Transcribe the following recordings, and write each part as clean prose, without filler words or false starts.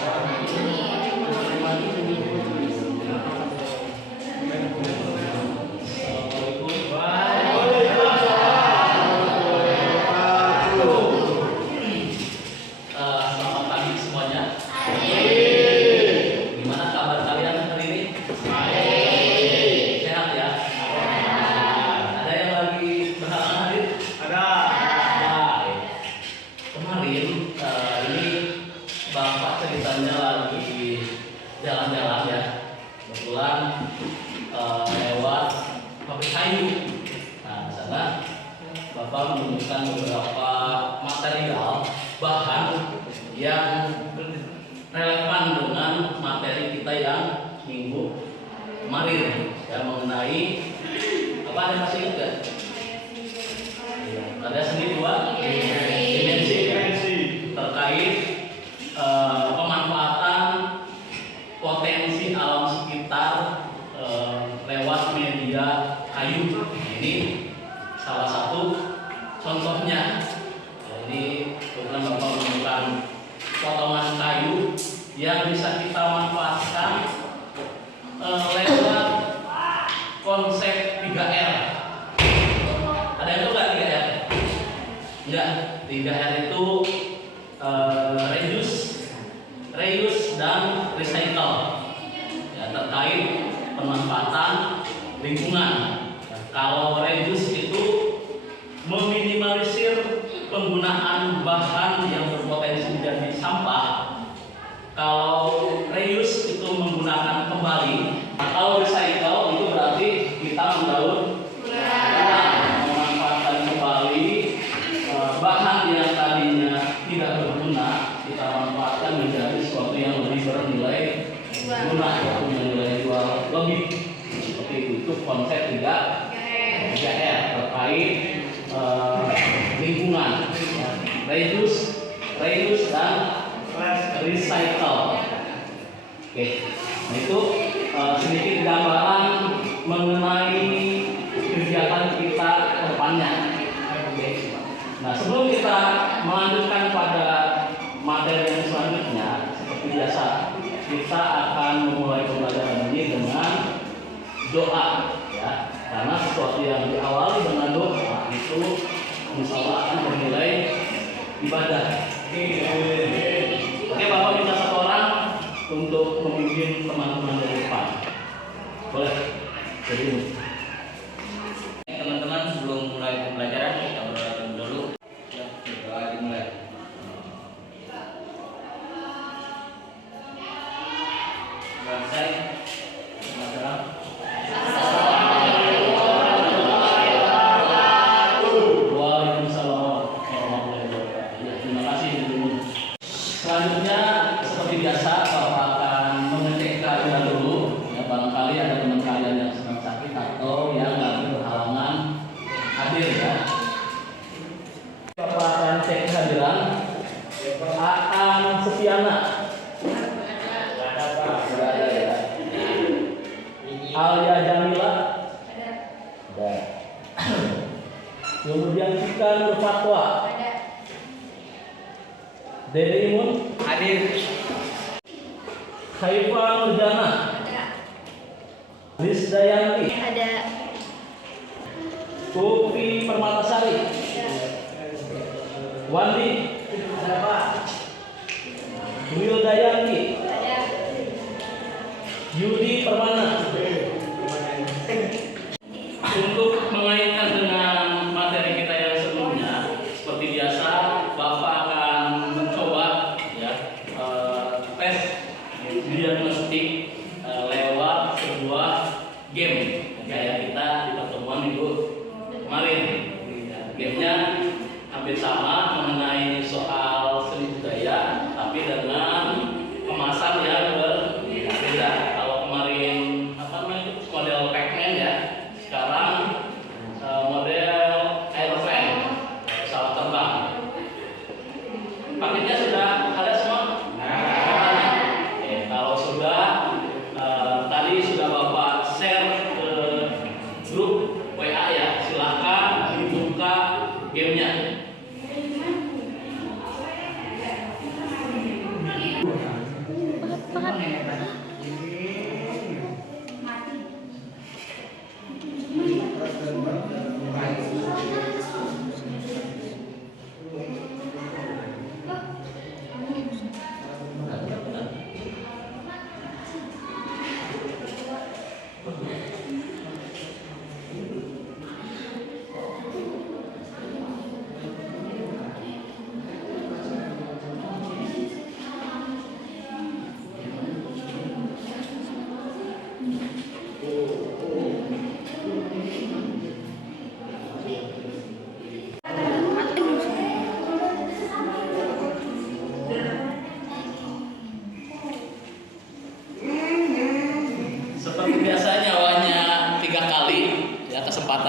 Selamat pagi semuanya. Gimana kabar kalian hari ini? Sehat ya? Ada yang lagi berhalangan hadir? Ada. Kemarin ini Bapak ceritanya lagi jalan-jalan ya. Kebetulan lewat pabrik kayu. Nah, di sana Bapak menemukan beberapa material bahan yang relevan dengan materi kita yang minggu kemarin ya, mengenai apa, ada masih ingat nggak? Ada seni dua dimensi terkait pemanfaatan potensi alam sekitar lewat media kayu. Ini salah satu contohnya. Jadi kemudian Bapak menemukan potongan kayu yang bisa kita manfaatkan lewat konsep 3R. Ada yang tahu nggak 3R? Enggak, 3R itu reuse dan recycle ya, terkait pemanfaatan lingkungan. Kalau reuse itu meminimalisir penggunaan bahan yang berpotensi menjadi sampah. Kalau reuse itu menggunakan kembali. Kalau recycle itu berarti kita mendaur ulang, memanfaatkan kembali bahan yang tadinya tidak berguna, kita manfaatkan menjadi sesuatu yang lebih bernilai guna atau nilai jual lebih. Seperti itu konsep 3R terkait lingkungan, reuse dan recycle. Oke, nah itu sedikit gambaran mengenai kegiatan kita ke depannya. Nah, sebelum kita melanjutkan pada materi yang selanjutnya, seperti biasa kita akan memulai pembelajaran ini dengan doa ya, karena sesuatu yang diawali dengan doa itu insya Allah akan bernilai ibadah. Oke, Bapak minta satu orang untuk memimpin teman-teman dari depan. Boleh? Jadi teman-teman, sebelum mulai pembelajaran kita berdoa dulu. Ya, berdoa dimulai. Selesai. Selanjutnya seperti biasa Bapak akan mengecek keadaan dulu ya, barangkali ada teman kalian yang sedang sakit atau yang lagi berhalangan hadir ya. Bapak akan cek kehadiran. Aan Setiana ada ya. Alia Jamila ada. Kemudian Cika Nur Fatwa, Dede Imun Hadir. Khaifa Nurjana, Liz Dayanti, Ada. Upi Permatasari, Wandi, Wil Dayanti, Yudi Permana. Untuk mengaitkan dengan materi kita yang sebelumnya, seperti biasa Bapak akan mencoba ya tes diagnostik lewat sebuah game kayak kita di pertemuan minggu kemarin. Gamenya hampir sama, mengenai soal seni budaya, tapi dengan kemasan yang berbeda. Kalau kemarin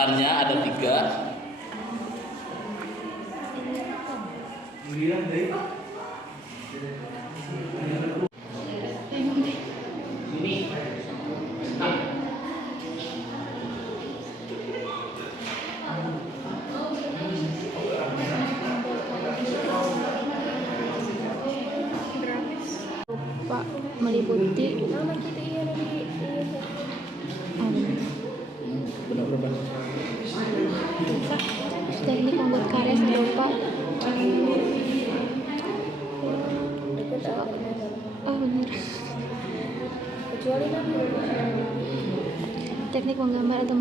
gambarannya ada 3. Ini. Nah. Pak meliputi teknik membuat karya serupa. Oh benar. Teknik menggambar atau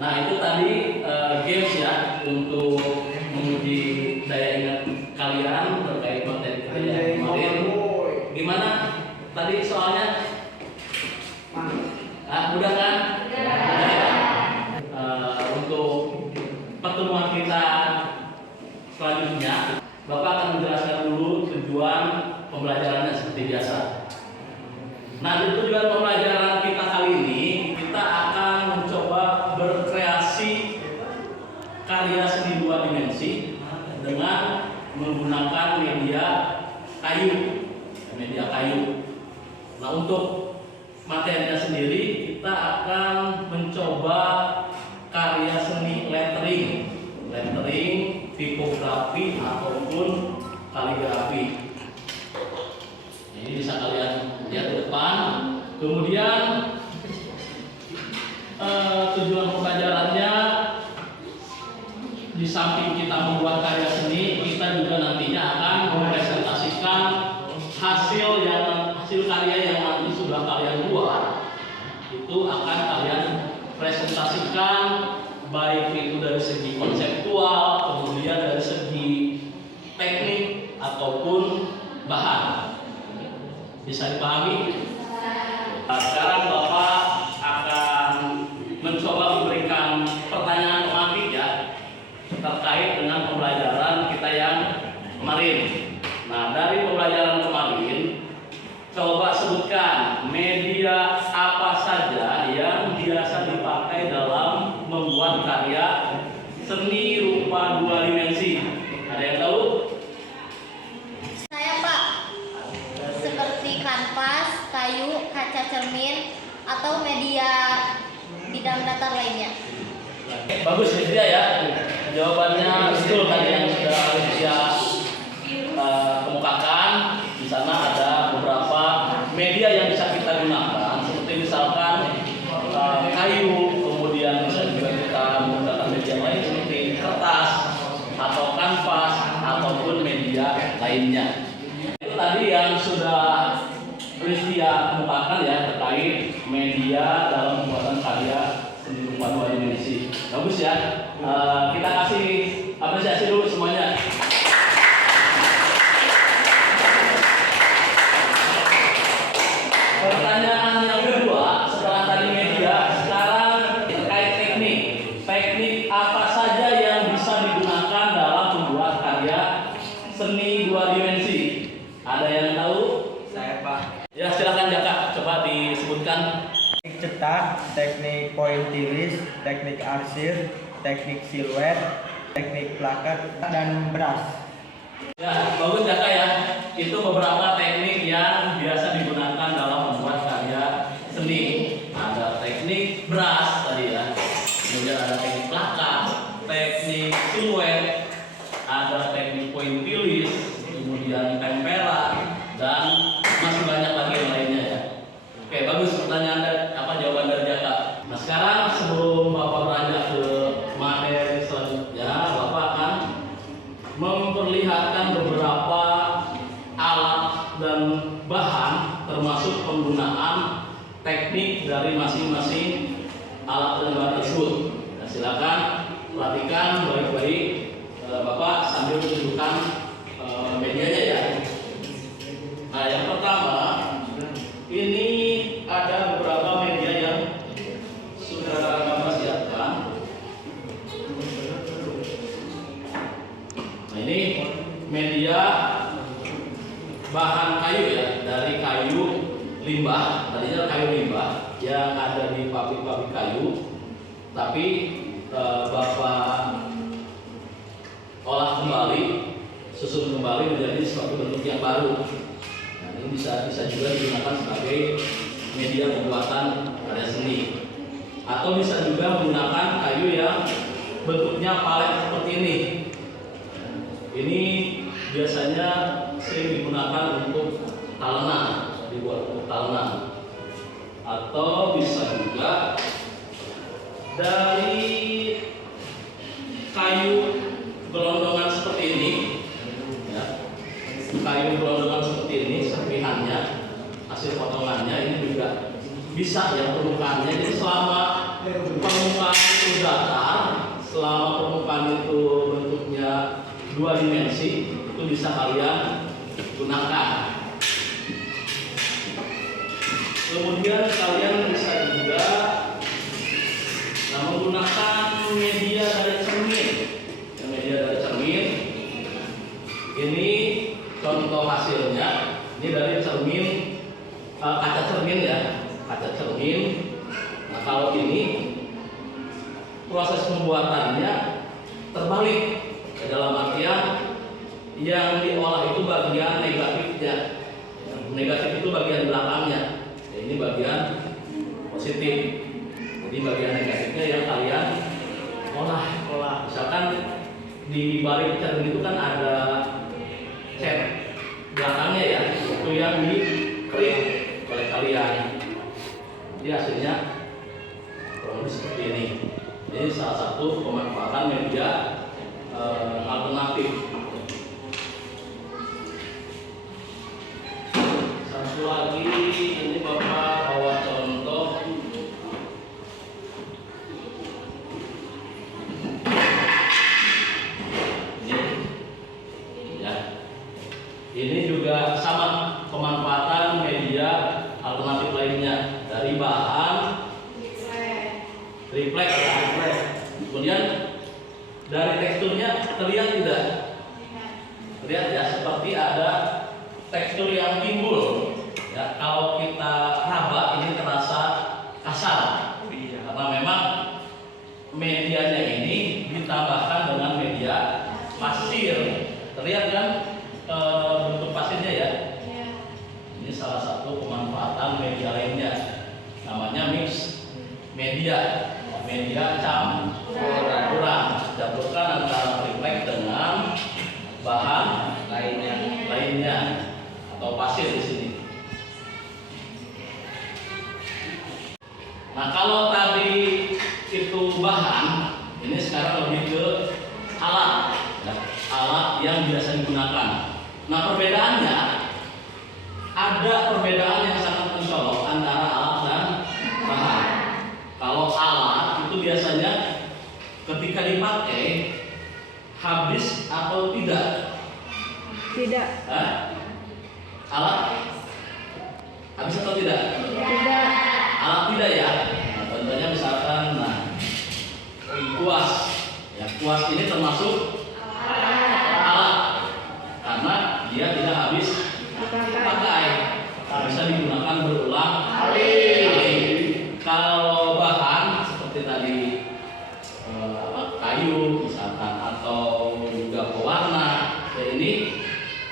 Nah itu tadi games ya untuk menguji daya ingat kalian terkait materi kalian kemarin. Gimana tadi soalnya? Mudah kan? Untuk pertemuan kita selanjutnya, Bapak akan menjelaskan dulu tujuan pembelajarannya seperti biasa. Nah, di tujuan pembelajaran kita kali ini, kita akan mencoba berkreasi karya seni 2 dimensi dengan menggunakan media kayu. Nah, untuk materinya sendiri, kita akan mencoba karya seni lettering, tipografi ataupun kaligrafi. Ini bisa kalian lihat ke depan. Kemudian tujuan pembelajarannya, di samping kita membuat karya seni, kita juga nantinya akan mempresentasikan hasil karya yang nanti sudah kalian buat. Itu akan kalian presentasikan, baik itu dari segi konseptual, kemudian dari segi teknik ataupun bahan. Bisa dipahami? Sekarang Bapak akan mencoba memberikan pertanyaan tematik ya terkait dengan pembelajaran kita yang kemarin. Nah, dari pembelajaran kemarin, coba sebutkan media apa saja yang biasa dipakai dalam membuat karya seni rupa 2 dimensi. Ada yang tahu? Saya Pak, seperti kanvas, kayu, kaca cermin, atau media bidang datar lainnya. Bagus Lydia ya, jawabannya betul tadi yang sudah Alicia kemukakan. Di sana ada beberapa media yang bisa kita gunakan, seperti misalkan kayu, kemudian bisa juga kita menggunakan media lain seperti kertas atau kanvas ataupun media lainnya. Itu tadi yang sudah Lydia kemukakan ya terkait media dalam pembuatan karya seni rupa 2 dimensi. Bagus ya. Kita kasih apresiasi dulu semuanya. Pertanyaan yang kedua, setelah tadi media, sekarang terkait teknik. Teknik apa saja yang bisa digunakan dalam membuat karya seni 2 dimensi? Ada yang tahu? Saya Pak. Ya silakan Jaka, coba disebutkan. Teknik cetak, teknik pointillis, teknik arsir, teknik siluet, teknik plakat, dan beras. Ya, bagus Jaka ya. Itu beberapa teknik yang biasa digunakan dalam membuat karya seni. Ada teknik beras tadi ya. Kemudian ada teknik plakat, teknik siluet, ada teknik pointillis, kemudian tempera, dan masih banyak lagi yang lainnya ya. Oke, bagus pertanyaan jawaban dari Jaka. Nah, sekarang sebelum Bapak beranjak ke materi selanjutnya, Bapak akan memperlihatkan beberapa alat dan bahan termasuk penggunaan teknik dari masing-masing alat dan bahan tersebut. Nah, silakan perhatikan baik-baik Bapak sambil menunjukkan medianya ya. Nah, yang pertama ini ada beberapa media yang sudah Bapak siapkan. limbah, tadinya kayu limbah yang ada di pabrik-pabrik kayu, tapi Bapak olah kembali, susun kembali menjadi suatu bentuk yang baru. Nah, ini bisa juga digunakan sebagai media pembuatan karya seni, atau bisa juga menggunakan kayu yang bentuknya palet seperti ini. Ini biasanya sering digunakan untuk talenan, dibuat untuk talenan, atau bisa juga dari kayu gelondongan seperti ini, ya. Kayu gelondongan seperti ini, serpihannya, hasil potongannya ini juga bisa yang permukaannya. Jadi selama permukaan itu datar, selama permukaan itu bentuknya 2 dimensi, itu bisa kalian gunakan. Kemudian kalian bisa juga menggunakan media dari cermin. Media dari cermin ini contoh hasilnya. Ini dari cermin, kaca cermin ya, kaca cermin. Nah, kalau ini proses pembuatannya terbalik, dalam artian yang diolah itu bagian negatifnya. Negatif itu bagian belakangnya, ini bagian positif. Jadi bagian negatifnya yang kalian olah. Misalkan di balik cermin itu kan ada cat belakangnya ya, itu yang di klik oleh kalian. Jadi hasilnya kurang lebih seperti ini. Ini salah satu pemanfaatan media alternatif. Satu lagi, ini Bapak bawa contoh ini, ya. Ini juga sama pemanfaatan media alternatif lainnya dari bahan refleks ya. Kemudian dari teksturnya terlihat tidak? Terlihat ya, seperti ada tekstur yang timbul. Ya, kalau kita raba ini terasa kasar. Karena memang medianya ini ditambahkan dengan media pasir. Terlihat kan bentuk pasirnya ya? Ini salah satu pemanfaatan media lainnya. Namanya mix media. Media campuran antara refleks dengan bahan lainnya atau pasir di sini. Nah, kalau tadi itu bahan, ini sekarang lebih ke alat, ya, alat yang biasa digunakan. Nah, perbedaannya ada perbedaan yang sangat mencolok antara alat dan bahan. Kalau alat itu biasanya ketika dipakai habis atau tidak? Tidak. Alat habis atau tidak? Tidak. Alat tidak ya. Nah, contohnya misalkan, kuas. Ya, kuas ini termasuk alat karena dia tidak habis dipakai. Bisa digunakan berulang kali. Kalau bahan seperti tadi kayu misalkan atau juga pewarna, ya ini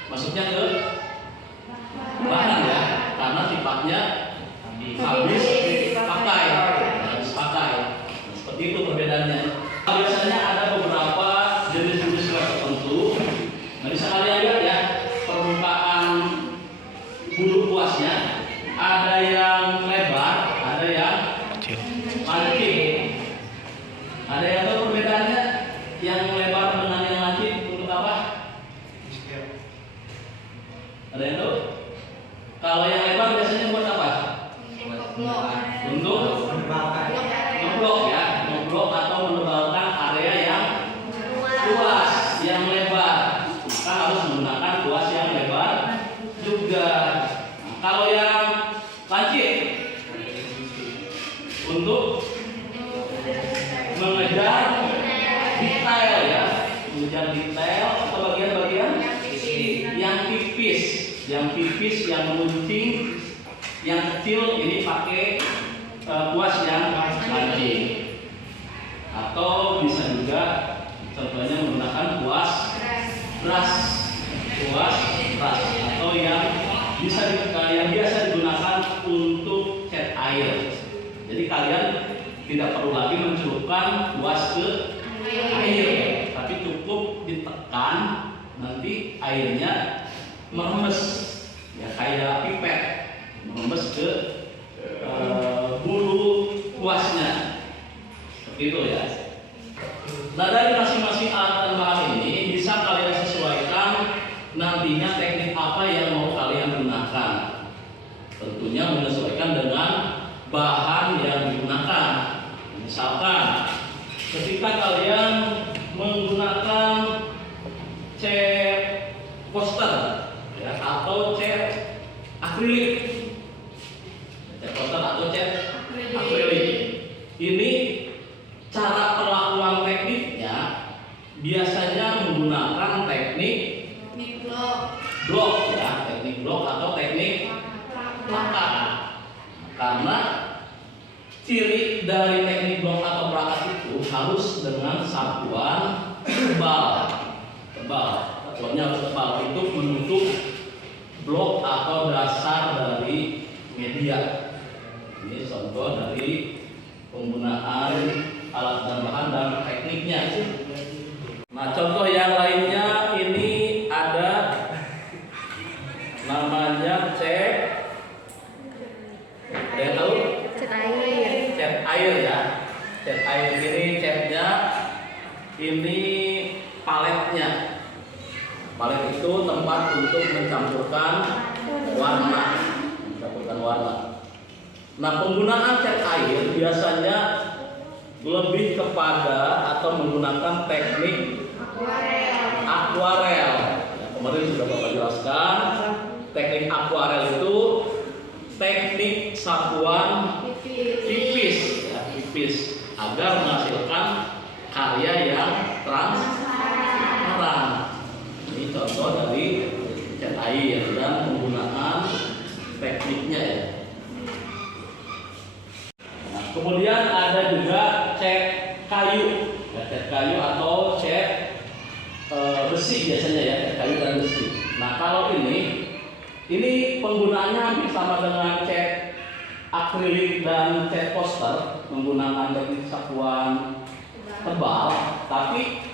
masuknya ke bahan ya, karena sifatnya habis pakai. Nah, seperti itu perbedaannya. Biasanya ada beberapa jenis-jenis tertentu. Nah, bisa kalian lihat ya, permukaan bulu kuasnya ada yang lebar, ada yang lancip. Ada yang tahu perbedaannya? Yang lebar dengan yang lancip untuk apa? Ada yang tahu? Kalau yang lebar biasanya buat apa? Untuk ngeblok ya, ngeblok atau menebalkan area yang luas, yang lebar. Maka harus menggunakan kuas yang lebar juga. Nah, kalau yang lancip untuk mengejar detail ya, mengejar detail atau bagian-bagian yang tipis, yang mengunci Yang kecil ini pakai kuas yang lancip, atau bisa juga contohnya menggunakan kuas beras, atau yang biasa digunakan untuk cat air. Jadi kalian tidak perlu lagi mencelupkan kuas ke air, tapi cukup ditekan, nanti airnya merembes, ya kayak pipet, merembes ke bulu kuasnya, seperti itu ya. Nah, dari masing-masing alat dan bahan ini bisa kalian sesuaikan nantinya teknik apa yang mau kalian gunakan. Tentunya menyesuaikan dengan bahan yang digunakan. Misalkan ketika kalian menggunakan cat poster ya, atau cat akrilik, cat poster atau cat akrilik, ini cara perlakuan tekniknya biasanya menggunakan teknik blok ya, teknik blok atau teknik plakat. Karena ciri dari teknik blok atau plakat itu harus dengan satuan tebal. Satuannya harus tebal, itu menutup blok atau dasar dari media. Ini contoh dari penggunaan alat dan bahan dan tekniknya. Nah, contoh yang lainnya ini ada namanya cat. Ada yang tahu? Cat air. Cat air ya. Cat air ini catnya, ini paletnya. Palet itu tempat untuk mencampurkan warna. Nah, penggunaan cat air biasanya lebih kepada atau menggunakan teknik akuarel. Ya, kemarin sudah Bapak jelaskan, teknik akuarel itu teknik satuan tipis, ya, tipis agar menghasilkan karya yang transparan. Ini contoh dari cat air dan penggunaan tekniknya ya. Nah, kemudian ada juga cat kayu, ya, cat kayu atau cat besi biasanya ya, cat kayu dan besi. Nah, kalau ini penggunaannya hampir sama dengan cat akrilik dan cat poster, menggunakan teknik satuan tebal, tapi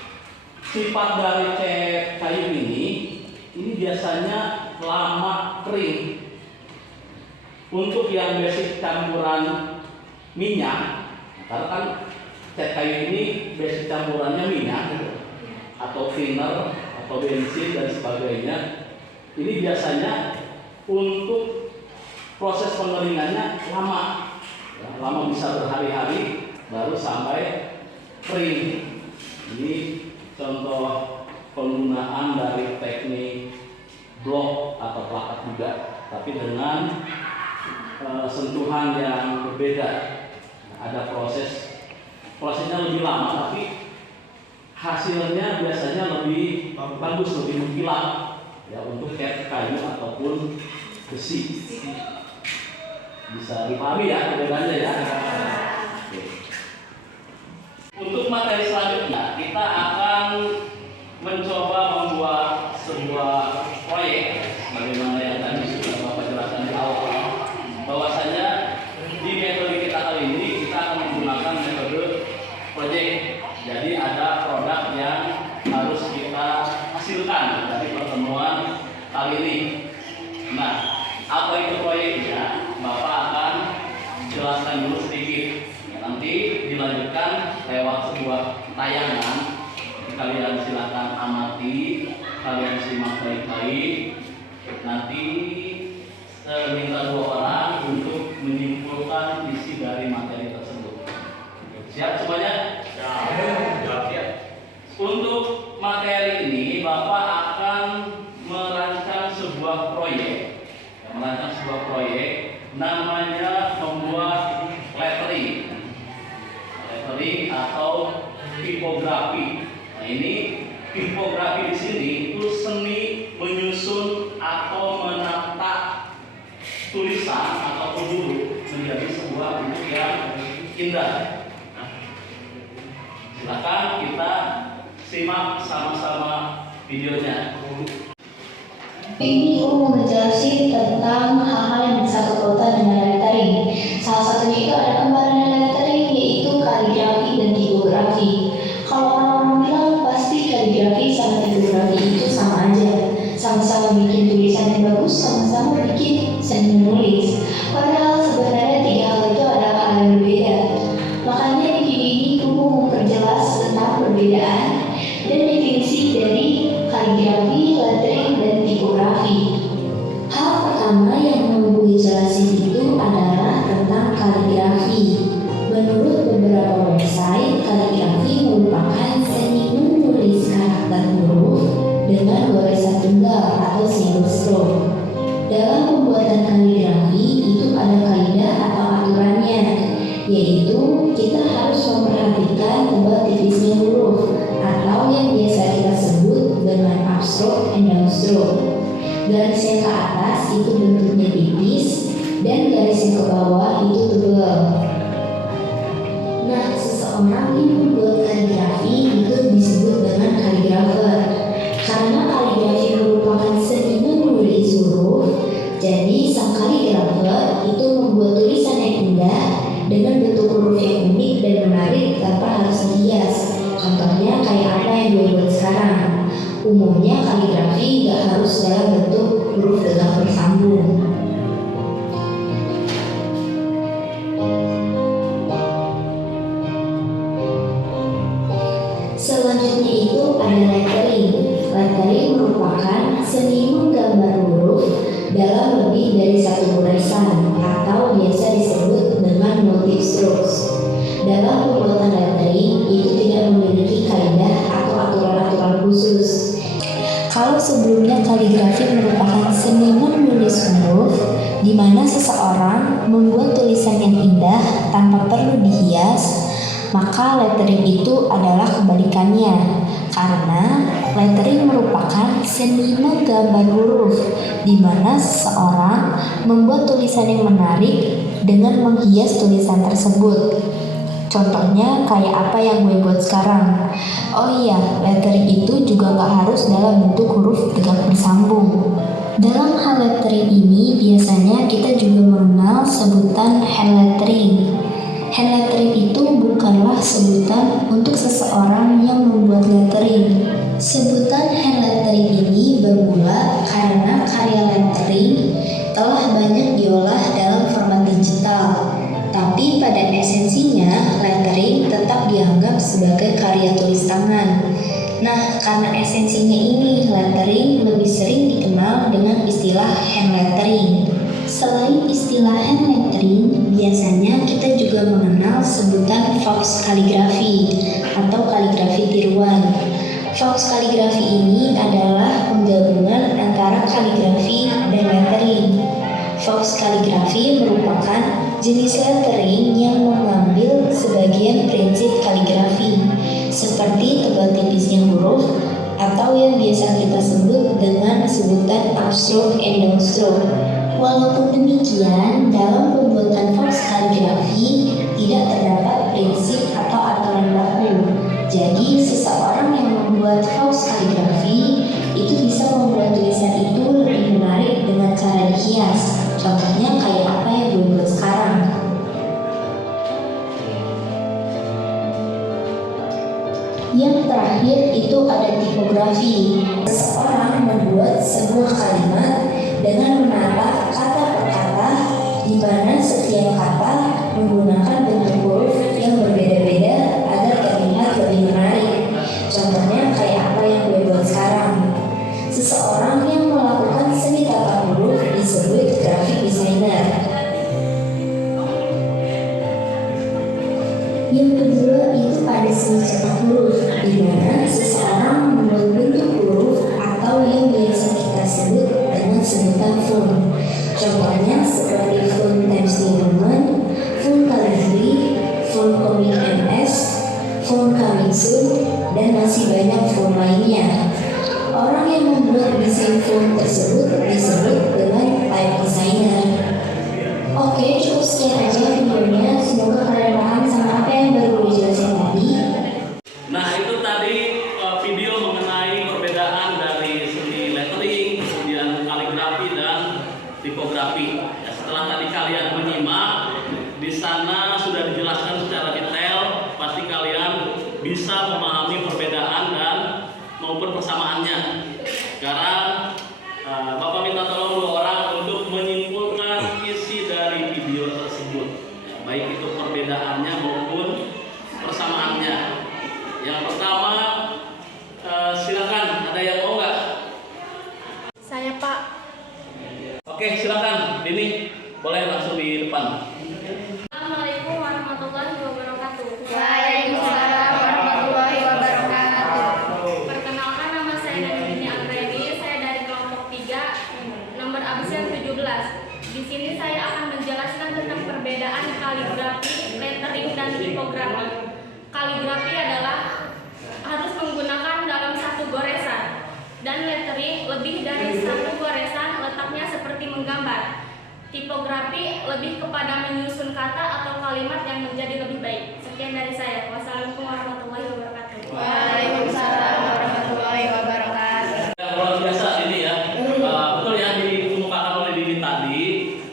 sifat dari cat kayu ini biasanya lama kering. Untuk yang basic campuran minyak, karena kan cat kayu ini basic campurannya minyak atau thinner atau bensin dan sebagainya, ini biasanya untuk proses pengeringannya lama, ya, lama bisa berhari-hari baru sampai kering. Ini contoh penggunaan dari teknik blok atau plakat juga, tapi dengan sentuhan yang berbeda. Ada prosesnya lebih lama, tapi hasilnya biasanya lebih bagus, lebih mengkilap ya, untuk cat kayu ataupun besi. Bisa dipahami ya perbedaannya ya. Oke. Untuk materi selanjutnya kita akan mencoba membuat sebuah proyek, sebagaimana yang tadi sudah Bapak jelaskan di awal, bahwasanya di metode kita kali ini kita akan menggunakan metode proyek. Jadi ada produk yang harus kita hasilkan dari pertemuan kali ini. Nah, apa itu proyeknya? Bapak akan jelaskan dulu sedikit. Nanti dilanjutkan lewat sebuah tayangan. Kalian silakan amati, kalian simak baik-baik. Nanti minta 2 orang untuk menyimpulkan isi dari materi tersebut. Siap semuanya? Siap. Untuk materi ini Bapak akan merancang sebuah proyek. Namanya membuat lettering atau tipografi. Nah, ini tipografi di sini itu seni menyusun atau menata tulisan tulisan ataupun huruf menjadi sebuah bentuk yang indah. Nah, silakan kita simak sama-sama videonya. Ini aku mau ngejelasin tentang hal-hal yang bisa berkaitan dengan lettering. Salah satunya itu ada kembaran lettering, yaitu kaligrafi dan tipografi. Kalau orang-orang bilang pasti kaligrafi sama tipografi itu sama aja, sama-sama bikin tulisan yang bagus, sama-sama bikin seni menulis. Padahal sebenarnya tiga hal itu adalah hal yang berbeda. Makanya di video ini aku mau memperjelas tentang perbedaan dan definisi dari kaligrafi, lettering, dan tipografi. Hal pertama yang mau gue jelasin itu adalah tentang kaligrafi. Menurut beberapa website, kaligrafi merupakan seni menulis karakter huruf dengan goresan tunggal atau single stroke. Dalam pembuatan kaligrafi itu ada kaidah atau aturannya, yaitu kita harus memperhatikan tebal tipisnya huruf atau yang biasa kita sebut dengan upstroke and downstroke. Garis yang ke atas itu bentuknya tipis dan garis yang ke bawah itu tebal. Nah, seseorang yang membuat kaligrafi itu disebut dengan kaligrafer. Karena kaligrafi merupakan seni menulis huruf, jadi sang kaligrafer itu membuat tulisan yang indah dengan bentuk huruf yang unik dan menarik tanpa harus dihias. Contohnya kayak apa yang gue buat sekarang. Umumnya kaligrafi gak harus dalam bentuk huruf tegak bersambung. Selanjutnya itu ada lettering. Lettering merupakan seni menggambar huruf dalam lebih dari satu goresan atau biasa disebut dengan motif strokes. Dalam pembuatan lettering itu tidak memiliki kaidah atau aturan-aturan khusus. Kalau sebelumnya kaligrafi merupakan seni menulis huruf, di mana seseorang membuat tulisan yang indah tanpa perlu dihias, maka lettering itu adalah kebalikannya. Karena lettering merupakan seni menggambar huruf, di mana seseorang membuat tulisan yang menarik dengan menghias tulisan tersebut. Contohnya kayak apa yang gue buat sekarang. Oh iya, lettering itu juga gak harus dalam bentuk huruf tegak bersambung. Dalam hal lettering ini biasanya kita juga mengenal sebutan hand lettering. Hand lettering itu bukanlah sebutan untuk seseorang yang membuat lettering. Sebutan hand lettering ini bermula karena karya lettering telah banyak diolah dalam format digital. Tapi pada esensinya, lettering tetap dianggap sebagai karya tulis tangan. Nah, karena esensinya ini, lettering lebih sering dikenal dengan istilah hand lettering. Selain istilah hand lettering, biasanya kita juga mengenal sebutan Fox kaligrafi atau kaligrafi tiruan. Fox kaligrafi ini adalah penggabungan antara kaligrafi dan lettering. Fox kaligrafi merupakan jenis lettering yang mengambil sebagian prinsip kaligrafi, seperti tebal tipisnya huruf atau yang biasa kita sebut dengan sebutan upstroke and downstroke. Walaupun demikian, dalam pembuatan Fox kaligrafi tidak terdapat prinsip atau aturan baku. Jadi, seseorang yang membuat Fox kaligrafi itu bisa membuat tulisan itu lebih menarik dengan cara dihias. Contohnya kayak apa yang gue buat sekarang. Yang terakhir itu ada tipografi. Seseorang membuat sebuah kalimat dengan menata kata per kata, di mana setiap kata menggunakan bentuk huruf yang berbeda-beda agar terlihat lebih menarik. Contohnya kayak apa yang gue buat sekarang. Seseorang yang melakukan seni tata huruf disebut graphic designer. Yang kedua itu ada seni cetak huruf, di mana seseorang membuat bentuk huruf atau yang biasa kita sebut dengan sebutan font. Contohnya seperti font Times New Roman, font Calligraphy, font Comic MS, font Coming Soon, dan masih banyak font lainnya. Orang yang membuat desain font tersebut disebut dengan type designer. Oke, cukup sekian aja videonya. Semoga kalian paham sama apa yang baru dijelasin tadi. Nah, itu tadi video mengenai perbedaan dari seni lettering, kemudian kaligrafi dan tipografi. Ya, setelah tadi kalian menyimak, di sana sudah dijelaskan secara detail, pasti kalian bisa memahami perbedaan dan maupun persamaannya. Sekarang Bapak minta tolong dua orang untuk menyimpulkan isi dari video tersebut, ya, baik itu perbedaannya maupun persamaannya. Yang pertama, silakan, ada yang mau nggak? Saya Pak. Oke, silakan, Dini, boleh langsung di depan. Assalamualaikum warahmatullahi wabarakatuh. Waalaikumsalam warahmatullahi wabarakatuh. Perkenalkan, nama saya Dini Anggreni. Saya dari kelompok 3, nomor absen 17. Di sini saya akan menjelaskan tentang perbedaan kaligrafi, lettering, dan tipografi. Kaligrafi adalah harus menggunakan dalam satu goresan, dan lettering lebih dari satu goresan, letaknya seperti menggambar. Tipografi lebih kepada menyusun kata atau kalimat yang menjadi lebih baik. Sekian dari saya. Wassalamualaikum warahmatullahi wabarakatuh. Waalaikumsalam warahmatullahi wabarakatuh. Yang luar biasa ini ya. Betul yang dikemukakan oleh Dini tadi,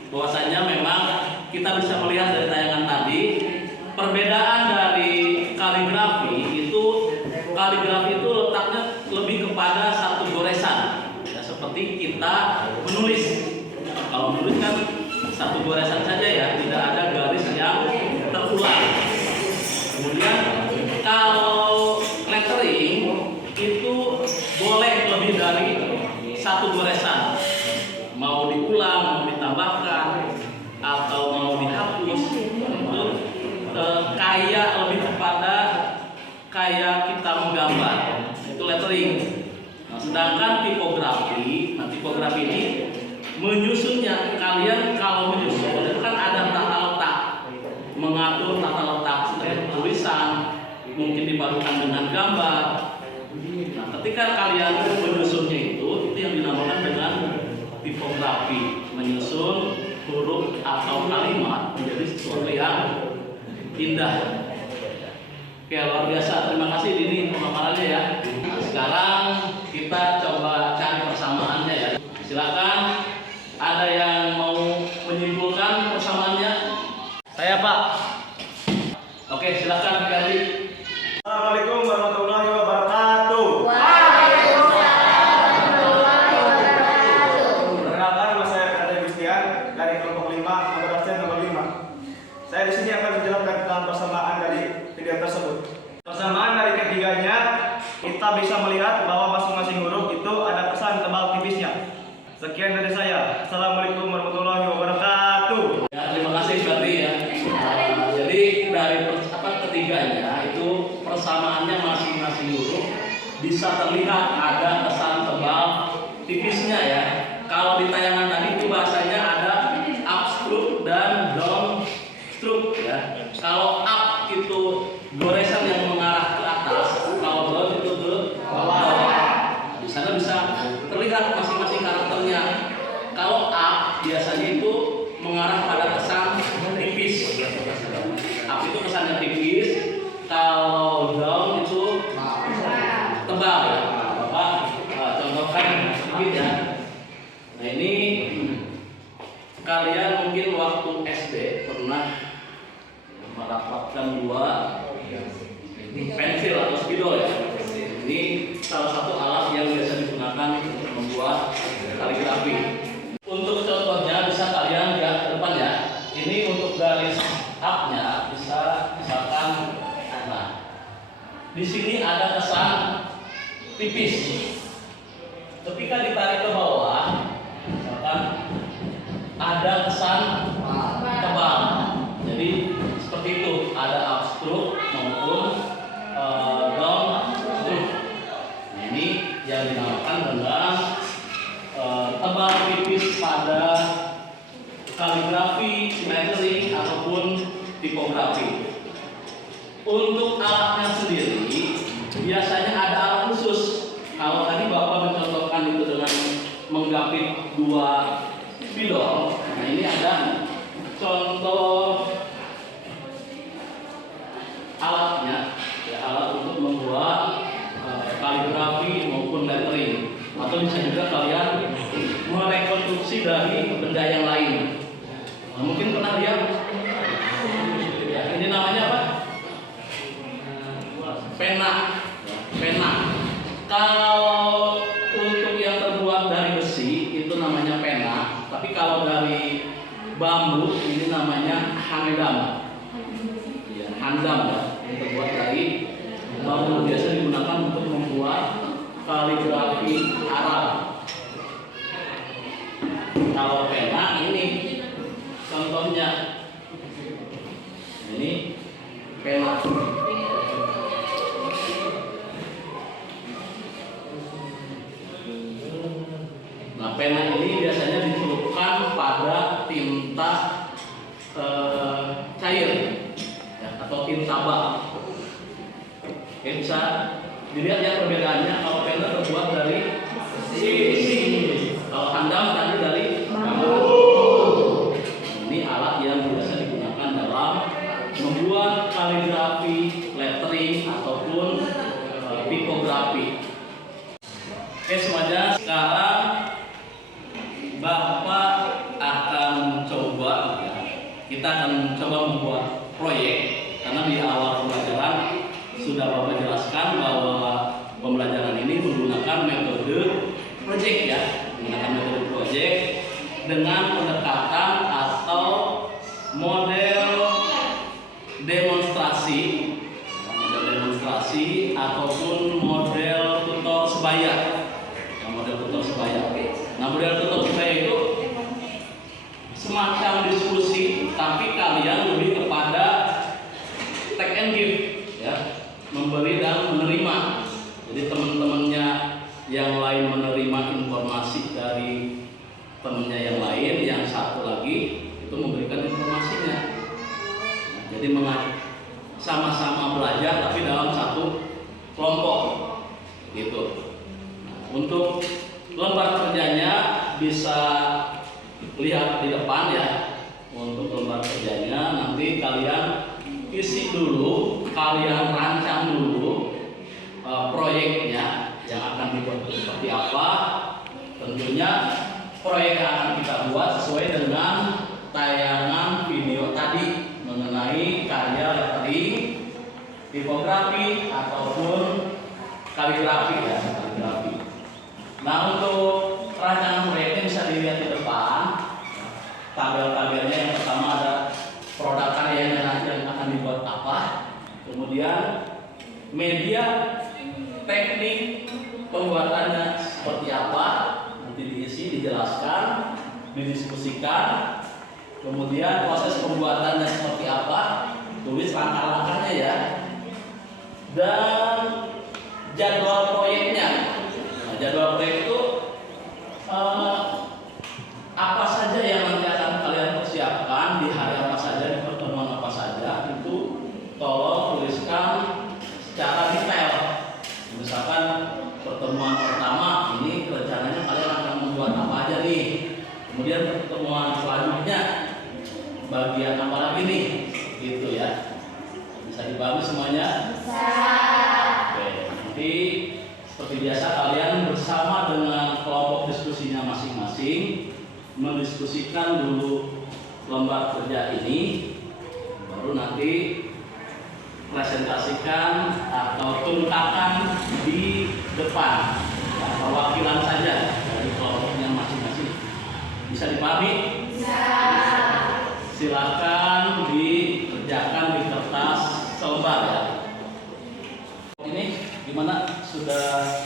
bahwasanya memang kita bisa melihat dari tayangan tadi perbedaan dari kaligrafi itu letaknya lebih kepada satu goresan, ya, seperti kita menulis. Kalau menulis kan satu goresan saja ya, tidak ada garis yang terulang. Kemudian kalau lettering itu boleh lebih dari satu goresan, mau diulang, mau ditambahkan, atau mau dihapus. Itu kayak lebih kepada kayak kita menggambar, itu lettering. Nah, sedangkan tipografi ini menyusunnya. Kalian kalau menyusun itu kan ada tata letak, mengatur tata letak setiap tulisan, mungkin dipadukan dengan gambar. Nah, ketika kalian menyusunnya itu yang dinamakan dengan tipografi, menyusun huruf atau kalimat menjadi sesuatu yang indah. Oke, luar biasa. Terima kasih Dini pemaparannya ya. Nah, sekarang kita coba cari persamaannya ya. Silakan, ada yang mau menyimpulkan persamaannya? Saya Pak. Oke, silakan Ferdi. Assalamualaikum warahmatullahi wabarakatuh. Waalaikumsalam warahmatullahi wabarakatuh. Perkenalkan, nama saya Ade Gustian dari kelompok 5, nomor absen nomor 5. Saya di sini akan menjelaskan tentang persamaan dari video tersebut. Persamaan dari ketiganya, kita bisa melihat bahwa masing-masing huruf itu ada kesan tebal tipisnya. Sekian dari saya. Assalamualaikum warahmatullahi wabarakatuh. Ya, terima kasih Ferdi ya. Jadi dari ketiganya itu persamaannya masing-masing huruf bisa terlihat ada kesan tebal tipisnya ya. Kalau di tayangan tadi itu bahasanya ada upstroke dan downstroke ya. Kalau up itu goresan yang mengarah ke atas, kalau down itu ke bawah. Di sana bisa terlihat masing-masing karakternya. Kalau up biasanya itu mengarah pada kesan tipis. Up itu kesannya tipis. Kalau down itu tebal ya. Bapak contohkan sedikit ya. Nah ini kalian mungkin waktu SD pernah mendapatkan dua pensil atau spidol ya. Ini salah satu alat yang biasa digunakan untuk membuat kaligrafi. Untuk contohnya bisa kalian lihat ke depan ya. Ini untuk garis up-nya bisa misalkan, nah di sini ada kesan tipis. Ketika ditarik ke bawah, misalkan ada kesan tebal. Jadi seperti itu, ada upstroke maupun downstroke. Nah, ini yang dinamakan dengan tebal tipis pada kaligrafi, lettering ataupun tipografi. Untuk alatnya sendiri biasanya ada alat khusus. Kalau tadi Bapak mencontohkan itu dengan menggapit dua spidol, nah ini ada contoh alatnya, ya, alat untuk membuat kaligrafi maupun lettering, atau bisa juga kalian merekonstruksi dari benda yang lain. Nah, mungkin pernah lihat, ya, ini namanya apa? Pena. Pena. Kalau untuk yang terbuat dari besi itu namanya pena, tapi kalau dari bambu ini namanya handam. Ya, handam ya, yang terbuat dari bambu, biasa digunakan untuk membuat kaligrafi Arab. Kalau pena ini contohnya, ini pena. Nah, pena ini biasanya dicelupkan pada tinta cair, ya, atau tinta bak. Oke, bisa dilihat ya perbedaannya. Kalau pena terbuat dari besi, kalau handam tadi dari bambu. Ini alat yang biasa digunakan dalam membuat kaligrafi, lettering ataupun tipografi. Oke semuanya, sekarang Bapak akan coba, ya, kita akan coba membuat proyek, karena di awal pembelajaran sudah Bapak jelaskan bahwa pembelajaran ini menggunakan metode project, ya, menggunakan metode project dengan pendekatan atau model demonstrasi, ataupun model tutor sebaya. Model tutor sebaya. Nah, model tutor sebaya itu semacam diskusi, tapi kalian lebih kepada take and give, ya, memberi dan menerima. Jadi teman-temannya yang lain menerima informasi dari temannya yang lain, yang satu lagi itu memberikan informasinya. Nah, jadi sama-sama belajar tapi dalam satu kelompok, gitu. Nah, untuk lembar kerjanya bisa lihat di depan, ya. Untuk lembar kerjanya nanti kalian isi dulu, kalian rancang dulu proyeknya yang akan dibuat seperti apa. Tentunya proyek yang akan kita buat sesuai dengan tayangan video tadi mengenai karya lettering, tipografi ataupun kaligrafi, ya, kaligrafi. Nah, untuk rancangan proyeknya bisa dilihat di depan. Tabel-tabelnya yang pertama ada produk karyanya nanti yang akan dibuat apa, kemudian media, teknik pembuatannya seperti apa, nanti diisi, dijelaskan, didiskusikan, kemudian proses pembuatannya seperti apa, tulis langkah-langkahnya, ya, dan jadwal proyeknya. Nah, jadwal proyek itu apa saja yang nanti akan kalian persiapkan di hari apa saja, di pertemuan apa saja, itu tolong tuliskan secara detail. Misalkan pertemuan pertama ini rencananya kalian akan membuat apa aja nih, kemudian pertemuan selanjutnya bagian apa lagi nih, gitu, ya. Bisa dipahami semuanya? Bisa. Oke, nanti seperti biasa kalian bersama dengan kelompok diskusinya masing-masing mendiskusikan dulu lembar kerja ini, baru nanti presentasikan atau tungkakan di depan, ya, perwakilan saja dari kelompoknya masing-masing. Bisa dipahami? Bisa. Silakan dikerjakan di kertas selembar, ya. Ini gimana? Sudah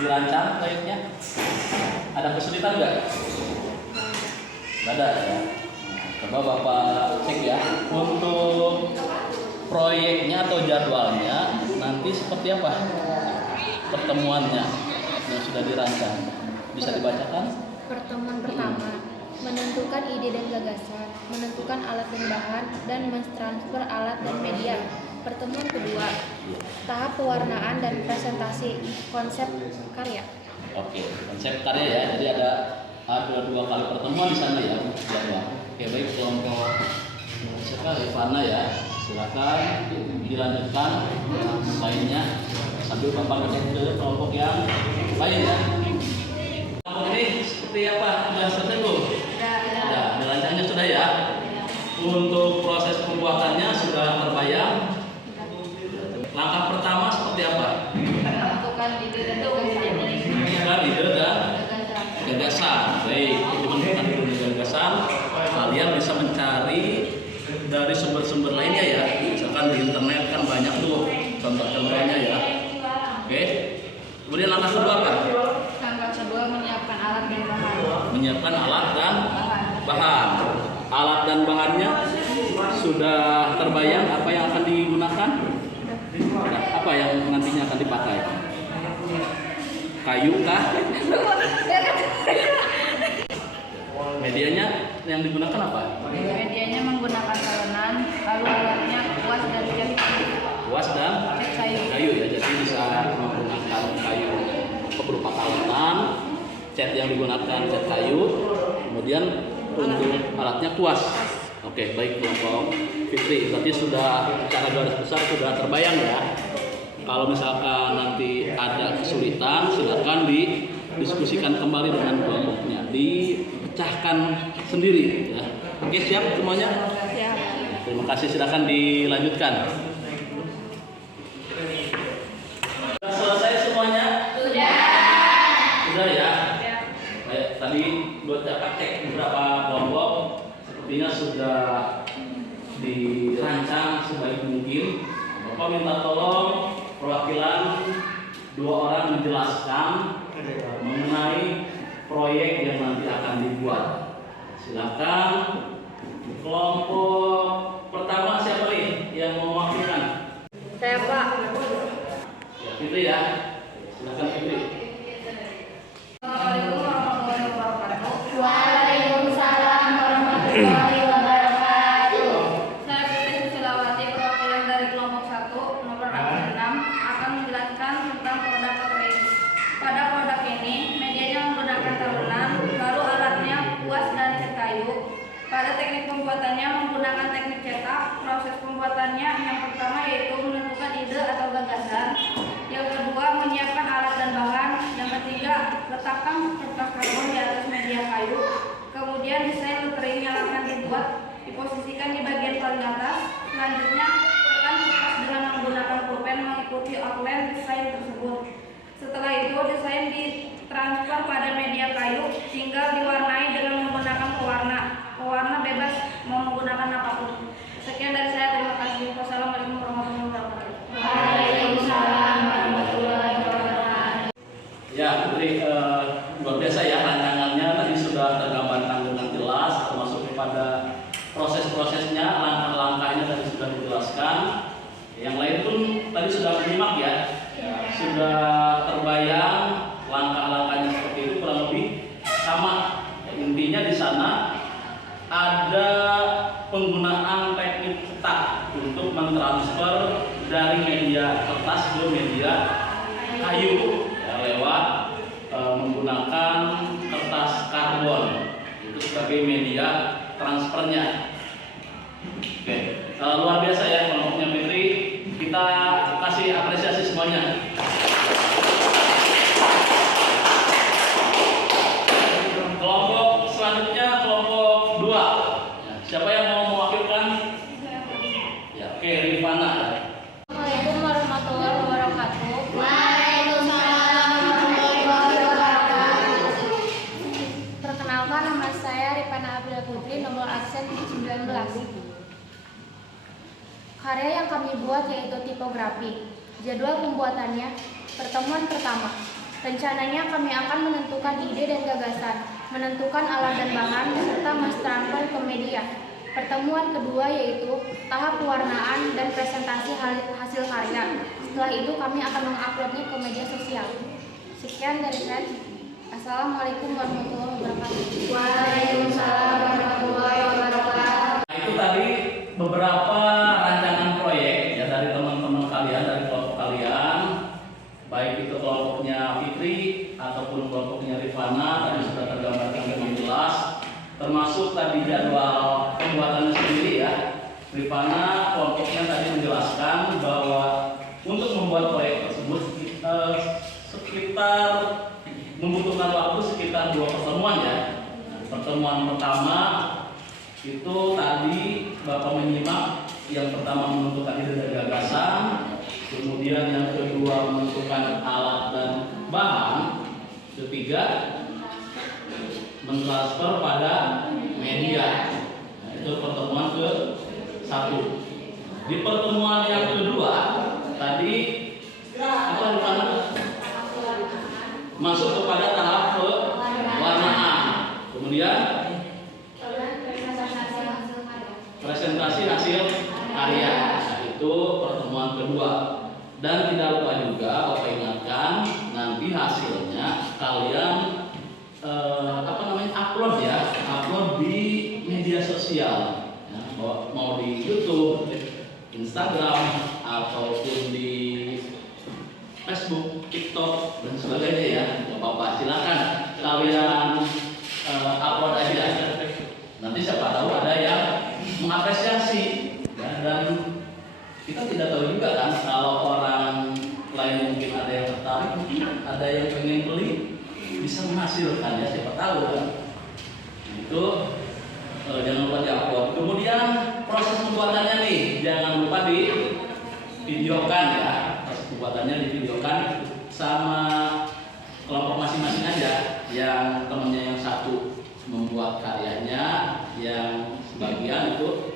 dirancang proyeknya? Ada kesulitan nggak? Nggak ada, ya. Coba Bapak cek, ya. Untuk proyeknya atau jadwalnya nanti seperti apa pertemuannya yang sudah dirancang? Bisa dibacakan? Pertemuan pertama, menentukan ide dan gagasan, menentukan alat dan bahan, dan mentransfer alat dan media. Pertemuan kedua, tahap pewarnaan dan presentasi konsep karya. Oke, konsep karya, ya. Jadi ada dua kali pertemuan di sana, ya, jadwal. Oke, baik, kelompok Rifana ya, silakan dilanjutkan yang lainnya sambil Bapak ngecek ke kelompok yang lain ya. Kelompok ini seperti apa? Sudah selesai belum? Sudah. Dirancangnya sudah ya. Untuk proses pembuatannya sudah terbayang. Langkah pertama seperti apa? Menentukan ide dan gagasan. Menentukan ide dan gagasan. Baik, itu menentukan ide dan gagasan. Kalian bisa mencari dari sumber-sumber lainnya ya. Misalkan di internet kan banyak tuh contoh-contohnya ya. Oke. Kemudian langkah kedua apa? Langkah kedua menyiapkan alat dan bahan. Menyiapkan alat dan bahan. Alat dan bahannya sudah terbayang apa yang akan digunakan? Apa yang nantinya akan dipakai? Kayu kah? Medianya yang digunakan apa? Medianya menggunakan talenan, lalu alatnya kuas dan cat. Kuas dan Kayu. kayu ya, jadi bisa menggunakan kayu berupa talenan, cat yang digunakan cat kayu, kemudian untuk alatnya kuas. Oke, baik kelompok Fitri, berarti sudah secara garis besar sudah terbayang ya. Kalau misalkan nanti ada kesulitan, silakan didiskusikan kembali dengan kelompoknya, dipecahkan sendiri ya. Oke, siap semuanya? Siap. Terima kasih, silakan dilanjutkan. Sudah selesai semuanya? Sudah ya? Baik, tadi buat cek beberapa kelompok sepertinya sudah dirancang sebaik mungkin. Bapak minta tolong perwakilan 2 orang menjelaskan mengenai proyek yang nanti akan dibuat. Silakan. Kelompok pertama siapa nih yang mau mewakilkan? Saya Pak. Ya, Fitri ya. Silakan Fitri. Assalamualaikum warahmatullahi wabarakatuh. Waalaikumsalam warahmatullahi wabarakatuh. Saya Putri Susilawati, perwakilan dari kelompok 1, nomor absen 6, akan menjelaskan tentang produk ini. Pada produk ini, medianya menggunakan talenan, lalu alatnya kuas dan cat kayu. Pada teknik pembuatannya menggunakan teknik cetak. Proses pembuatannya yang pertama yaitu menentukan ide atau gagasan. Yang kedua, menyiapkan alat dan bahan. Yang ketiga, letakkan kertas karbon di atas media kayu. Kemudian desain lettering yang akan dibuat diposisikan di bagian paling atas. Selanjutnya, tekan kertas dengan menggunakan pulpen mengikuti outline desain tersebut. Setelah itu, desain ditransfer pada media kayu, tinggal diwarnai dengan menggunakan pewarna bebas, mau menggunakan apapun. Sekian dari saya, terima kasih. Wassalamualaikum warahmatullahi wabarakatuh. Waalaikumsalam warahmatullahi wabarakatuh. Ya, Putri, luar biasa ya rancangannya tadi sudah tergambarkan dengan jelas, termasuk kepada proses-prosesnya, langkah-langkahnya tadi sudah dijelaskan. Yang lain pun tadi sudah menyimak ya, sudah terbayang langkah-langkahnya seperti itu, kurang lebih sama. Intinya di sana ada penggunaan teknik cetak untuk mentransfer dari media kertas ke media kayu ya, lewat menggunakan kertas karbon itu sebagai media transfernya. Oke, luar biasa ya kelompoknya Fitri, kita kasih apresiasi semuanya. Kelompok selanjutnya kelompok 2. Siapa yang mau mewakilkan? Ya, oke, Rifana. Assalamualaikum warahmatullahi wabarakatuh. Waalaikumsalam warahmatullahi wabarakatuh. Perkenalkan, nama saya Rifana Abdul Putri, nomor absen 19. Karya yang kami buat yaitu tipografi. Jadwal pembuatannya, pertemuan pertama. Rencananya kami akan menentukan ide dan gagasan, menentukan alat dan bahan, serta mentransfer ke media. Pertemuan kedua yaitu tahap pewarnaan dan presentasi hasil karya. Setelah itu kami akan menguploadnya ke media sosial. Sekian dari saya. Assalamualaikum warahmatullahi wabarakatuh. Waalaikumsalam warahmatullahi wabarakatuh. Itu tadi beberapa rancangan proyek ya dari teman-teman kalian, dari kelompok kalian, baik itu kelompoknya Fitri ataupun kelompoknya Rifana, tadi sudah tergambarkan dengan jelas, termasuk tadi jadwal pembuatannya sendiri ya. di mana kelompoknya tadi menjelaskan bahwa untuk membuat proyek tersebut sekitar membutuhkan waktu sekitar 2 pertemuan ya. Pertemuan pertama itu tadi Bapak menyimak, yang pertama menentukan ide dan gagasan, kemudian yang kedua menentukan alat dan bahan, ketiga mentransfer pada media. Nah, itu pertemuan ke-1. Di pertemuan yang kedua tadi apa rupanya? Masuk kepada tahap pewarnaan. Kemudian presentasi hasil karya. Nah, itu pertemuan kedua. Dan tidak lupa juga Bapak ingatkan nanti hasilnya kalian upload ya, upload di media sosial ya, mau di YouTube, Instagram ataupun di Facebook, TikTok dan sebagainya ya. Bapak silakan kalian upload aja. Nanti siapa tahu ada yang mengapresiasi ya, dan kita tidak tahu juga kan kalau orang lain mungkin ada yang tertarik, mungkin ada yang pengen beli, bisa menghasilkan ya, siapa tahu kan. Itu jangan lupa di-upload. Kemudian proses pembuatannya nih jangan lupa di videokan ya. Proses pembuatannya di videokan sama kelompok masing-masing aja. Yang temannya yang satu membuat karyanya, yang sebagian itu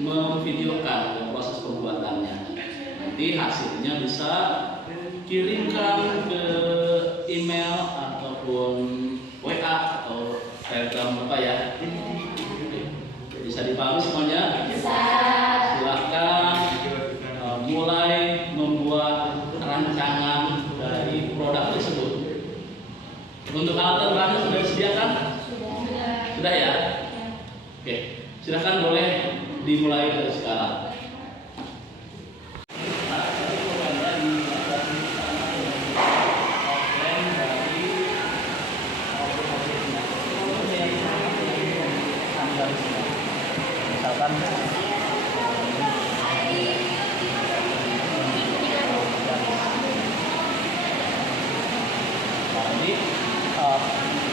memvideokan proses pembuatannya. Nanti hasilnya bisa kirimkan ke email ataupun WA atau Telegram apa ya. Bisa dipahami semuanya? Bisa. Silakan mulai membuat rancangan dari produk tersebut. Untuk alat dan bahannya sudah disediakan? Sudah ya? Oke, silakan boleh dimulai dari sekarang. Misalkan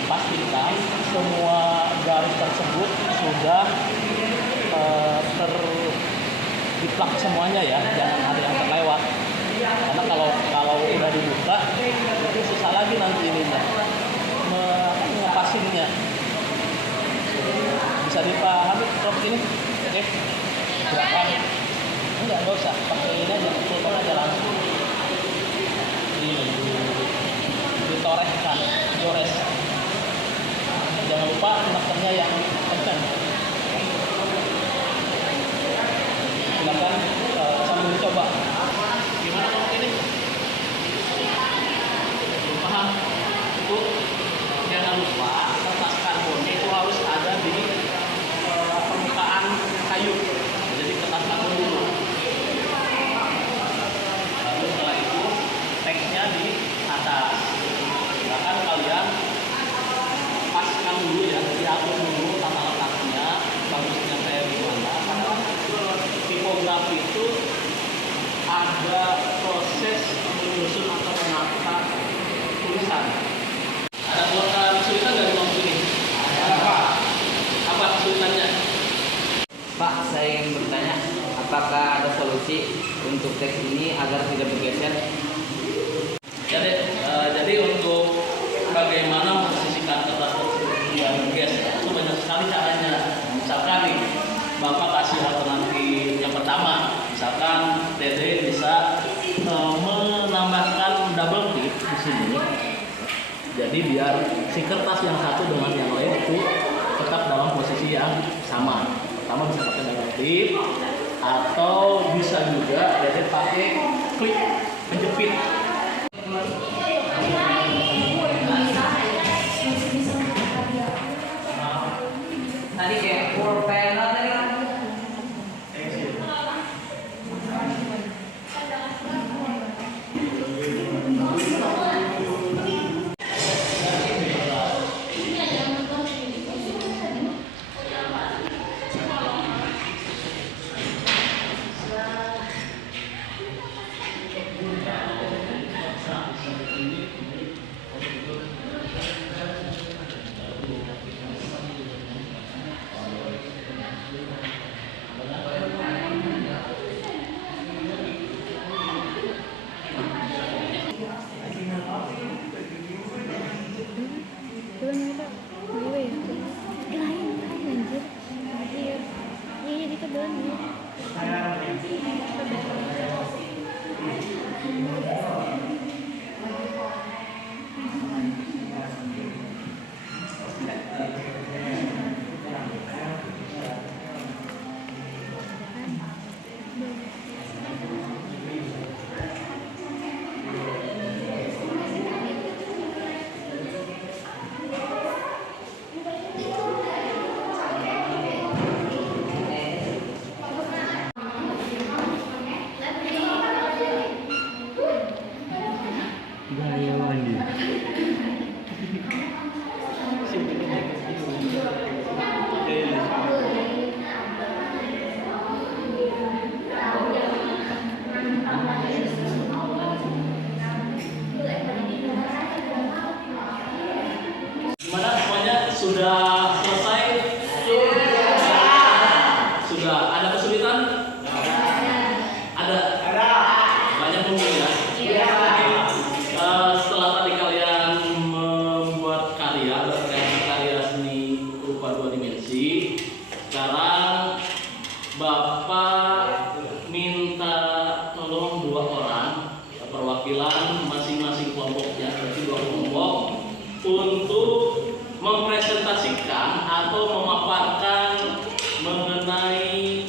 pastikan semua garis tersebut sudah terdiplak semuanya ya, jangan ada yang terlewat. Karena kalau udah dibuka itu susah lagi nanti ininya ngepasinnya. Bisa dipahami Prof ini? Oke. Silakan. Enggak usah, pakai ini aja, foto aja langsung. Ditorehkan, gores. Jangan lupa masternya yang kencang. Silakan sambil dicoba. Gimana Prof ini? Paham? Itu jangan lupa kertas karbonnya itu harus ada di permukaan kayu. Jadi kertas karbon dulu. Lalu setelah itu teksnya di atas. Silakan kalian paskan dulu ya, diatur dulu tata letaknya, bagusnya kayak gimana. Karena tipografi itu ada proses menyusun atau menata tulisan. Ada kesulitan dari kelompok ini? Apa kesulitannya? Pak, saya ingin bertanya, apakah ada solusi untuk teks ini agar tidak bergeser? Jadi untuk bagaimana memposisikan kertas tersebut tidak bergeser itu banyak sekali caranya. Misalkan nih, Bapak kasih alternatif yang pertama, misalkan Dede bisa menambahkan double tip di sini. Jadi biar si kertas yang satu dengan yang lain itu tetap dalam posisi yang sama. Pertama bisa pakai double tip atau bisa juga Dede pakai klik penjepit. Tadi kayak pulpen tadi kan? kesimpulannya. Gimana semuanya sudah selesai? Sudah. Ada kesulitan? Ada. Banyak mungkin ya. Setelah tadi kalian membuat karya seni berupa 2 dimensi, sekarang Bapak minta tolong 2 orang perwakilan masing-masing kelompoknya, berarti 2 kelompok, untuk mempresentasikan atau memaparkan mengenai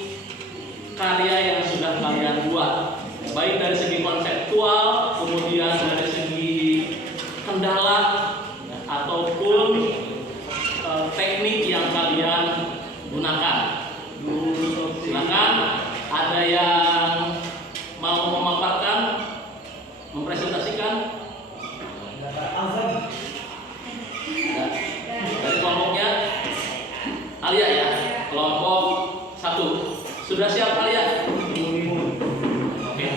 karya yang sudah kalian buat, baik dari segi konseptual, kemudian dari segi kendala, ataupun teknik yang kalian gunakan. Silakan, ada yang mau memaparkan, mempresentasikan? Dari kelompoknya Alia ya, kelompok 1. Sudah siap Alia? Oke.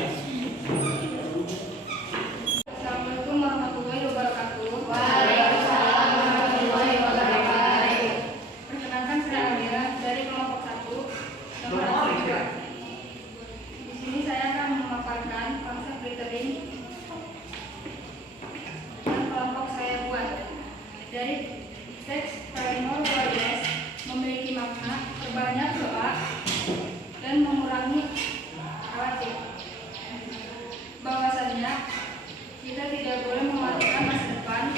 Assalamualaikum warahmatullahi wabarakatuh. Waalaikumsalam warahmatullahi wabarakatuh. Perkenalkan saya Amira dari kelompok 1 nomor 3. Di sini saya akan memaparkan konsep lettering yang kelompok saya buat. Dari teks Primor Warriors memiliki makna perbanyak doa dan mengurangi khawatir. Bahwasannya kita tidak boleh mematikan masa depan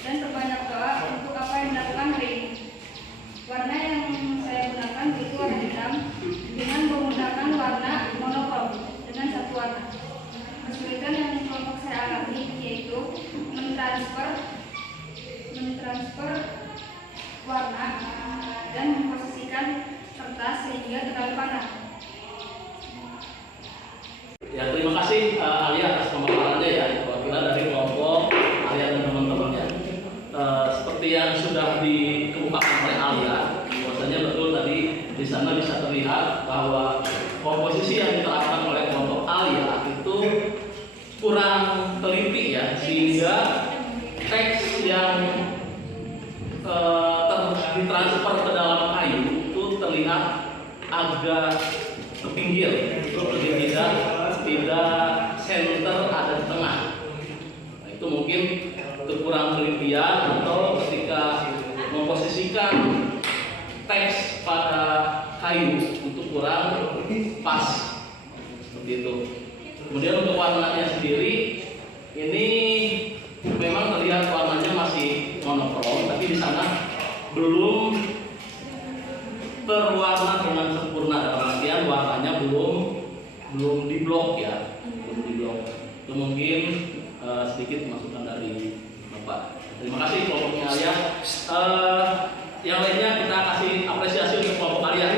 dan perbanyak doa untuk apa yang dilakukan hari ini. Warna yang saya gunakan itu warna hitam dengan menggunakan warna monokrom dengan 1 warna. Kesulitan yang kelompok saya alami yaitu mentransfer warna dan memposisikan kertas sehingga terlalu panas. Ya, terima kasih Alia atas pemaparannya ya, perwakilan dari kelompok Alia dan teman-temannya. Seperti yang sudah dikemukakan oleh Alia, bahwasanya betul tadi di sana bisa terlihat bahwa komposisi yang diterapkan oleh kelompok Alia itu kurang teliti ya, sehingga teks yang ditransfer ke dalam kayu itu terlihat agak ke pinggir, jadi tidak center, ada di tengah. Nah, itu mungkin kekurang telitian atau ketika memposisikan teks pada kayu itu kurang pas, seperti itu. Kemudian untuk warnanya sendiri ini memang terlihat warnanya masih monokrom, tapi di sana belum terwarna dengan sempurna, dalam artian warnanya belum diblok ya, belum diblok. Itu mungkin sedikit masukan dari Bapak. Terima kasih kelompoknya Alia. Yang lainnya kita kasih apresiasi untuk kelompok Alia.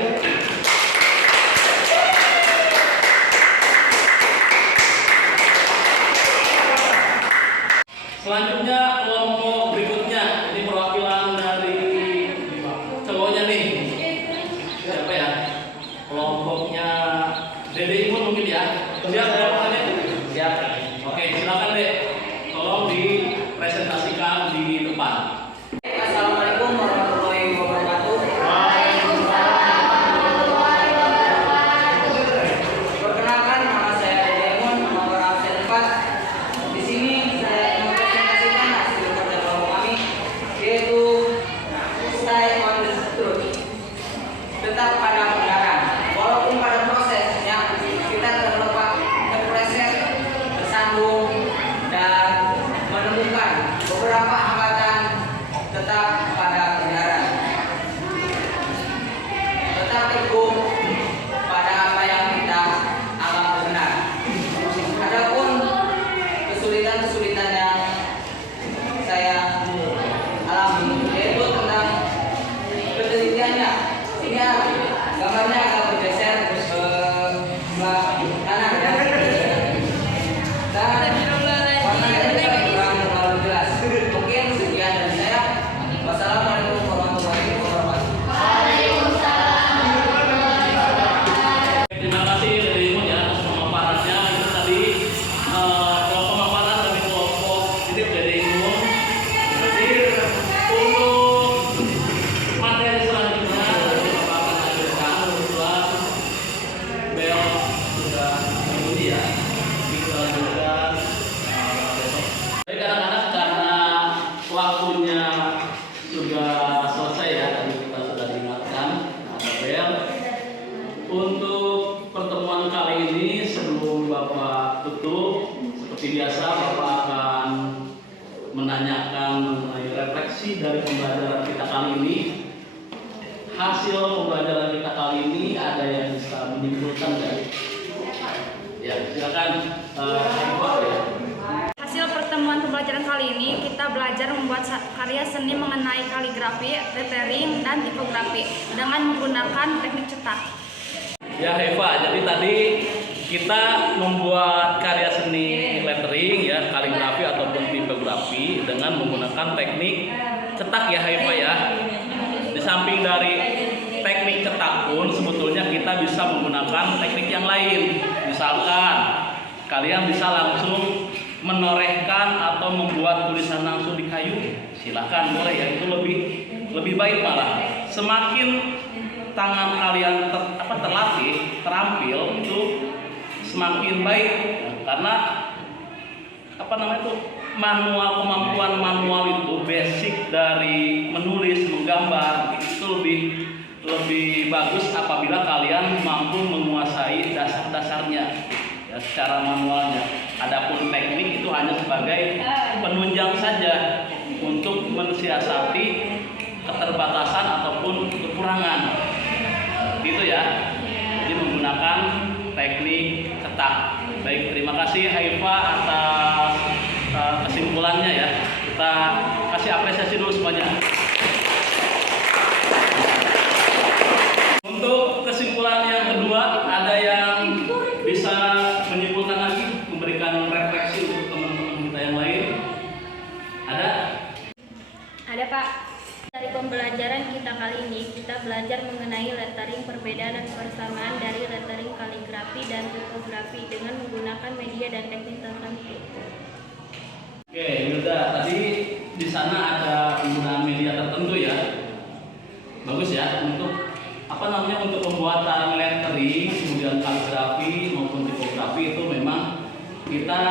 Selanjutnya kelompok berikutnya, ini perwakilan dari cowoknya nih. Siapa ya? Kelompoknya Dede Imun mungkin ya. Siap kelompoknya? Siap. Oke, silakan Dek. Tolong dipresentasikan di depan. Assalamualaikum warahmatullahi wabarakatuh. Perkenalkan, nama saya Dede Imun, nomor absen 4. Di sini saya mempresentasikan hasil kerja kelompok kami, yaitu Stay on the Truth, tetap pada kebenaran. Untuk pertemuan kali ini sebelum Bapak tutup, seperti biasa Bapak akan menanyakan mengenai refleksi dari pembelajaran kita kali ini. Hasil pembelajaran kita kali ini ada yang bisa menyimpulkan nggak? Ya, silakan Pak ya. Hasil pertemuan pembelajaran kali ini kita belajar membuat karya seni mengenai kaligrafi, lettering, dan tipografi dengan menggunakan teknik cetak. Ya Eva, jadi tadi kita membuat karya seni lettering ya, kaligrafi ataupun tipografi dengan menggunakan teknik cetak ya Eva ya. Di samping dari teknik cetak pun sebetulnya kita bisa menggunakan teknik yang lain. Misalkan kalian bisa langsung menorehkan atau membuat tulisan langsung di kayu, silakan boleh ya, itu lebih baik malah. Semakin tangan kalian terlatih, terampil itu semakin baik ya, karena kemampuan manual itu basic dari menulis, menggambar itu lebih bagus apabila kalian mampu menguasai dasar-dasarnya ya, secara manualnya. Adapun teknik itu hanya sebagai penunjang saja untuk mensiasati keterbatasan ataupun kekurangan, gitu ya. Jadi menggunakan teknik cetak. Baik, terima kasih Haifa atas kesimpulannya ya. Kita kasih apresiasi dulu semuanya. Untuk kesimpulan yang kedua, ada yang bisa menyimpulkan lagi, memberikan refleksi untuk teman-teman kita yang lain? Ada? Ada Pak. Dari pembelajaran kita kali ini, kita belajar mengenai lettering, perbedaan dan persamaan dari lettering kaligrafi dan tipografi dengan menggunakan media dan teknik tertentu. Oke, Hilda, tadi di sana ada penggunaan media tertentu ya. Bagus ya, untuk untuk pembuatan lettering, kemudian kaligrafi maupun tipografi itu memang kita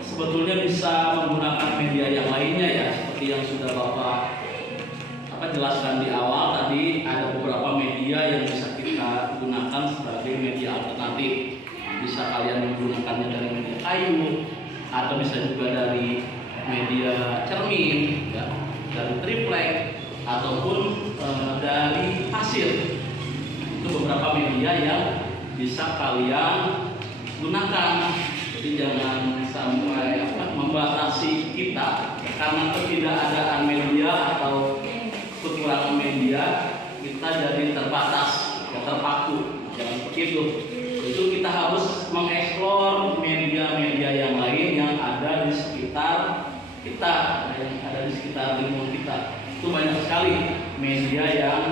sebetulnya bisa menggunakan media yang lainnya ya, seperti yang sudah Bapak jelaskan di awal tadi. Ada beberapa media yang bisa kita gunakan sebagai media alternatif. Bisa kalian menggunakannya dari media kayu atau bisa juga dari media cermin ya, dari triplek ataupun dari pasir. Itu beberapa media yang bisa kalian gunakan. Jadi jangan sampai membatasi kita karena ketidakadaan media atau kekurangan media kita jadi terbatas, terpaku. Jangan seperti itu. Itu kita harus mengeksplor media-media yang lain yang ada di sekitar kita, yang ada di sekitar lingkungan kita. Itu banyak sekali media yang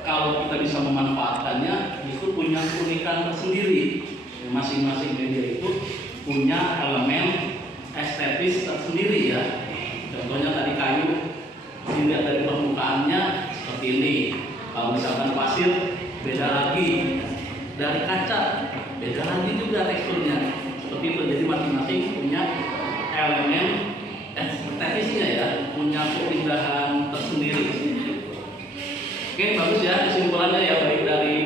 kalau kita bisa memanfaatkannya itu punya keunikan tersendiri. Masing-masing media itu punya elemen estetis tersendiri ya. Contohnya tadi kayu, dilihat dari permukaannya seperti ini. Kalau misalkan pasir beda lagi, dari kaca beda lagi juga teksturnya. Seperti itu. Jadi masing-masing punya elemen estetisnya ya, punya keindahan tersendiri. Oke, bagus ya kesimpulannya ya, baik dari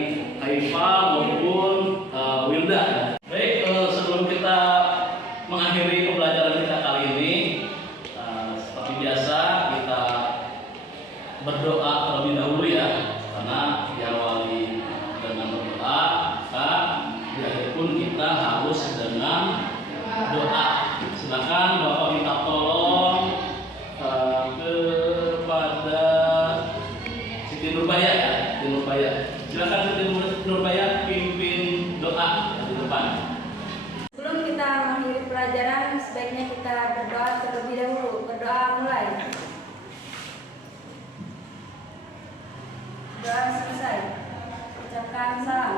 Haifa maupun Wilda. Baik, sebelum kita mengakhiri pembelajaran kita kali ini, seperti biasa kita berdoa terlebih dahulu ya, karena diawali dengan berdoa, maka di akhir pun kita harus dengan doa. Silakan Bapak minta tolong kepada Siti Nurbaya ya, Siti Nurbaya. Silakan Siti Nurbaya pimpin doa di depan. Sebelum kita mengakhiri pelajaran, sebaiknya kita berdoa terlebih dahulu. Berdoa mulai. Doa selesai. Ucapkan salam.